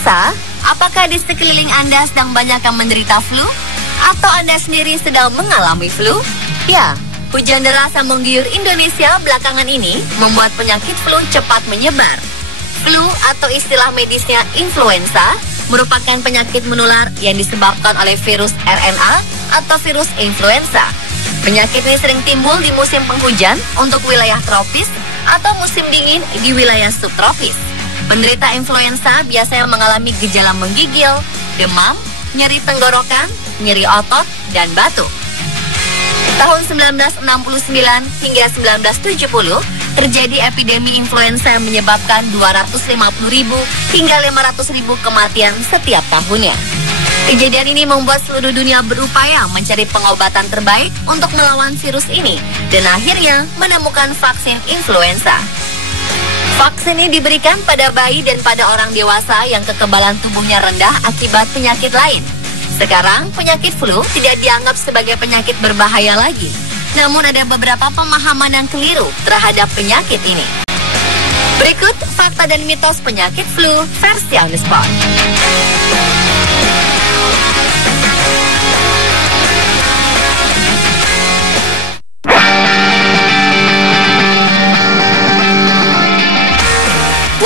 Pemirsa, apakah di sekeliling Anda sedang banyak yang menderita flu? Atau Anda sendiri sedang mengalami flu? Ya, hujan deras yang mengguyur Indonesia belakangan ini membuat penyakit flu cepat menyebar. Flu atau istilah medisnya influenza merupakan penyakit menular yang disebabkan oleh virus RNA atau virus influenza. Penyakit ini sering timbul di musim penghujan untuk wilayah tropis atau musim dingin di wilayah subtropis. Penderita influenza biasanya mengalami gejala menggigil, demam, nyeri tenggorokan, nyeri otot, dan batuk. Tahun 1969 hingga 1970 terjadi epidemi influenza yang menyebabkan 250.000 hingga 500.000 kematian setiap tahunnya. Kejadian ini membuat seluruh dunia berupaya mencari pengobatan terbaik untuk melawan virus ini dan akhirnya menemukan vaksin influenza. Vaksin ini diberikan pada bayi dan pada orang dewasa yang kekebalan tubuhnya rendah akibat penyakit lain. Sekarang, penyakit flu tidak dianggap sebagai penyakit berbahaya lagi. Namun ada beberapa pemahaman yang keliru terhadap penyakit ini. Berikut fakta dan mitos penyakit flu versi on the spot.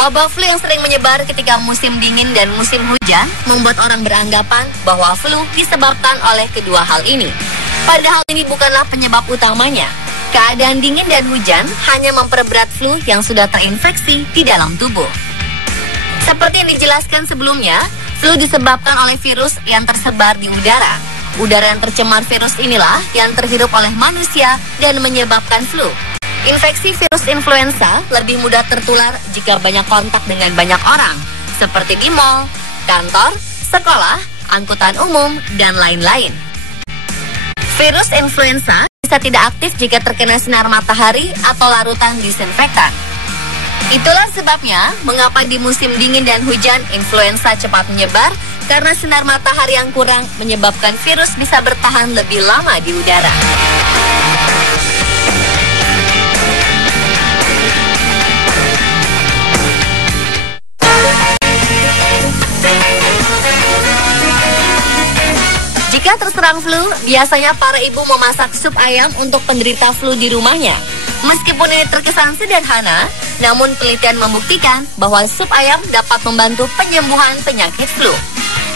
Wabah flu yang sering menyebar ketika musim dingin dan musim hujan membuat orang beranggapan bahwa flu disebabkan oleh kedua hal ini. Padahal ini bukanlah penyebab utamanya. Keadaan dingin dan hujan hanya memperberat flu yang sudah terinfeksi di dalam tubuh. Seperti yang dijelaskan sebelumnya, flu disebabkan oleh virus yang tersebar di udara. Udara yang tercemar virus inilah yang terhirup oleh manusia dan menyebabkan flu. Infeksi virus influenza lebih mudah tertular jika banyak kontak dengan banyak orang, seperti di mal, kantor, sekolah, angkutan umum, dan lain-lain. Virus influenza bisa tidak aktif jika terkena sinar matahari atau larutan disinfektan. Itulah sebabnya mengapa di musim dingin dan hujan influenza cepat menyebar, karena sinar matahari yang kurang menyebabkan virus bisa bertahan lebih lama di udara. Jika terserang flu, biasanya para ibu memasak sup ayam untuk penderita flu di rumahnya. Meskipun ini terkesan sederhana, namun penelitian membuktikan bahwa sup ayam dapat membantu penyembuhan penyakit flu.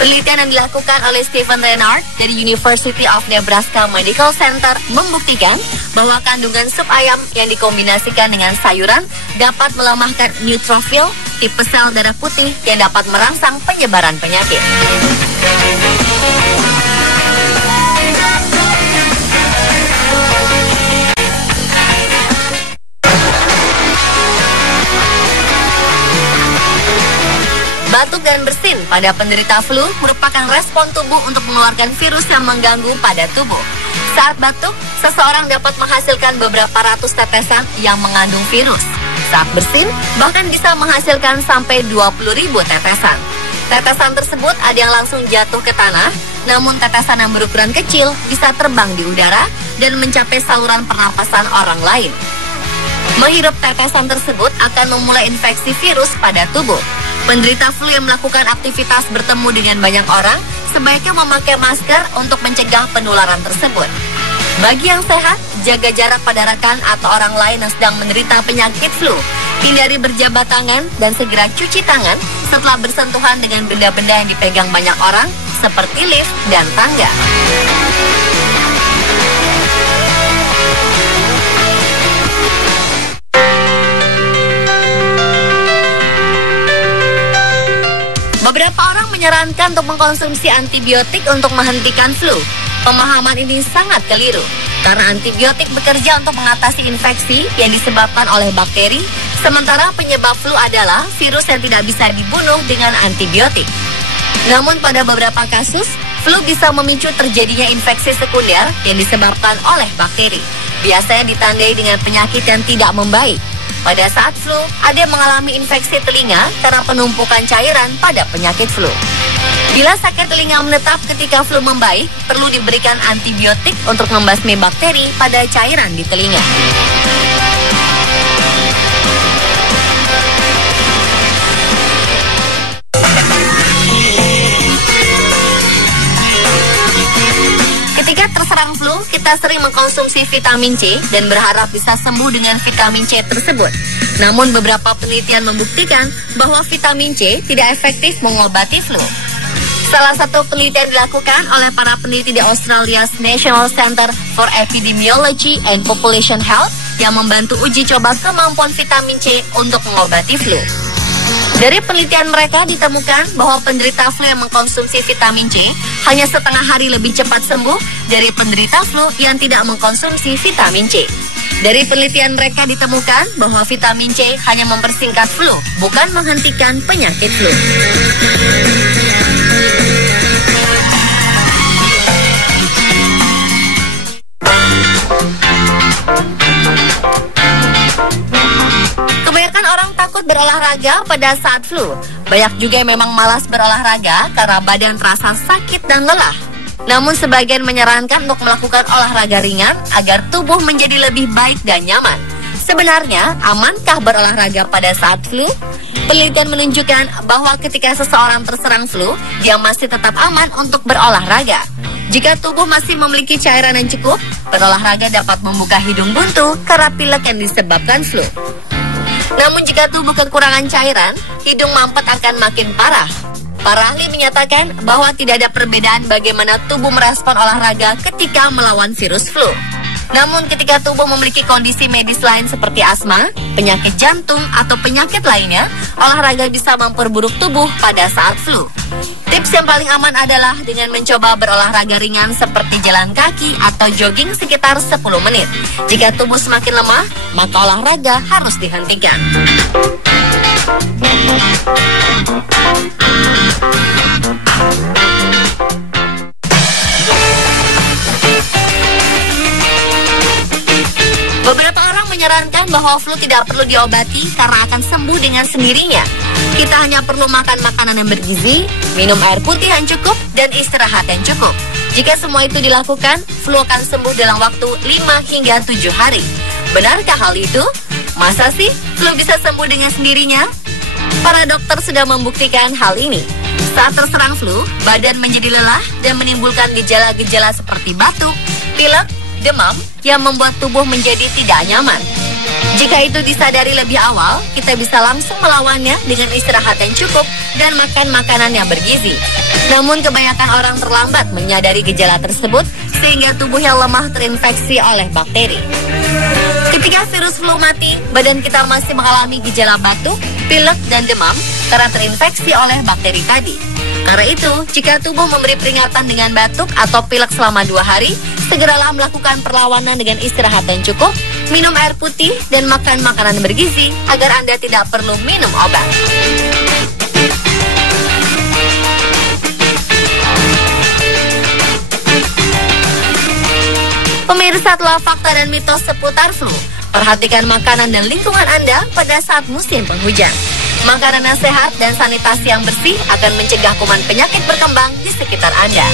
Penelitian yang dilakukan oleh Stephen Renard dari University of Nebraska Medical Center membuktikan bahwa kandungan sup ayam yang dikombinasikan dengan sayuran dapat melemahkan neutrofil, tipe sel darah putih yang dapat merangsang penyebaran penyakit. Batuk dan bersin pada penderita flu merupakan respon tubuh untuk mengeluarkan virus yang mengganggu pada tubuh. Saat batuk, seseorang dapat menghasilkan beberapa ratus tetesan yang mengandung virus. Saat bersin, bahkan bisa menghasilkan sampai 20.000 tetesan. Tetesan tersebut ada yang langsung jatuh ke tanah, namun tetesan yang berukuran kecil bisa terbang di udara dan mencapai saluran pernapasan orang lain. Menghirup tetesan tersebut akan memulai infeksi virus pada tubuh. Penderita flu yang melakukan aktivitas bertemu dengan banyak orang sebaiknya memakai masker untuk mencegah penularan tersebut. Bagi yang sehat, jaga jarak pada rekan atau orang lain yang sedang menderita penyakit flu. Hindari berjabat tangan dan segera cuci tangan setelah bersentuhan dengan benda-benda yang dipegang banyak orang seperti lift dan tangga. Beberapa orang menyarankan untuk mengkonsumsi antibiotik untuk menghentikan flu. Pemahaman ini sangat keliru, karena antibiotik bekerja untuk mengatasi infeksi yang disebabkan oleh bakteri, sementara penyebab flu adalah virus yang tidak bisa dibunuh dengan antibiotik. Namun pada beberapa kasus, flu bisa memicu terjadinya infeksi sekunder yang disebabkan oleh bakteri. Biasanya ditandai dengan penyakit yang tidak membaik. Pada saat flu, ada yang mengalami infeksi telinga karena penumpukan cairan pada penyakit flu. Bila sakit telinga menetap ketika flu membaik, perlu diberikan antibiotik untuk membasmi bakteri pada cairan di telinga. kita sering mengkonsumsi vitamin C dan berharap bisa sembuh dengan vitamin C tersebut. Namun beberapa penelitian membuktikan bahwa vitamin C tidak efektif mengobati flu. Salah satu penelitian dilakukan oleh para peneliti di Australia's National Center for Epidemiology and Population Health yang membantu uji coba kemampuan vitamin C untuk mengobati flu. Dari penelitian mereka ditemukan bahwa penderita flu yang mengkonsumsi vitamin C hanya setengah hari lebih cepat sembuh dari penderita flu yang tidak mengkonsumsi vitamin C. Dari penelitian mereka ditemukan bahwa vitamin C hanya mempersingkat flu, bukan menghentikan penyakit flu. Kebanyakan orang takut berolahraga pada saat flu. Banyak juga yang memang malas berolahraga karena badan terasa sakit dan lelah. Namun sebagian menyarankan untuk melakukan olahraga ringan agar tubuh menjadi lebih baik dan nyaman. Sebenarnya, amankah berolahraga pada saat flu? Penelitian menunjukkan bahwa ketika seseorang terserang flu, dia masih tetap aman untuk berolahraga. Jika tubuh masih memiliki cairan yang cukup, berolahraga dapat membuka hidung buntu karena pilek yang disebabkan flu. Namun jika tubuh kekurangan cairan, hidung mampet akan makin parah. Para ahli menyatakan bahwa tidak ada perbedaan bagaimana tubuh merespon olahraga ketika melawan virus flu. Namun ketika tubuh memiliki kondisi medis lain seperti asma, penyakit jantung, atau penyakit lainnya, olahraga bisa memperburuk tubuh pada saat flu. Tips yang paling aman adalah dengan mencoba berolahraga ringan seperti jalan kaki atau jogging sekitar 10 menit. Jika tubuh semakin lemah, maka olahraga harus dihentikan. Beberapa orang menyarankan bahwa flu tidak perlu diobati karena akan sembuh dengan sendirinya. Kita hanya perlu makan makanan yang bergizi, minum air putih yang cukup, dan istirahat yang cukup. Jika semua itu dilakukan, flu akan sembuh dalam waktu 5 hingga 7 hari. Benarkah hal itu? Masa sih flu bisa sembuh dengan sendirinya? Para dokter sudah membuktikan hal ini. Saat terserang flu, badan menjadi lelah dan menimbulkan gejala-gejala seperti batuk, pilek, demam yang membuat tubuh menjadi tidak nyaman. Jika itu disadari lebih awal, kita bisa langsung melawannya dengan istirahat yang cukup dan makan makanan yang bergizi. Namun kebanyakan orang terlambat menyadari gejala tersebut sehingga tubuh yang lemah terinfeksi oleh bakteri. Ketika virus flu mati, badan kita masih mengalami gejala batuk, pilek, dan demam karena terinfeksi oleh bakteri tadi. Karena itu, jika tubuh memberi peringatan dengan batuk atau pilek selama 2 hari, segeralah melakukan perlawanan dengan istirahat yang cukup, minum air putih, dan makan makanan bergizi agar Anda tidak perlu minum obat. Pemirsa, telah fakta dan mitos seputar flu. Perhatikan makanan dan lingkungan Anda pada saat musim penghujan. Makanan yang sehat dan sanitasi yang bersih akan mencegah kuman penyakit berkembang di sekitar Anda.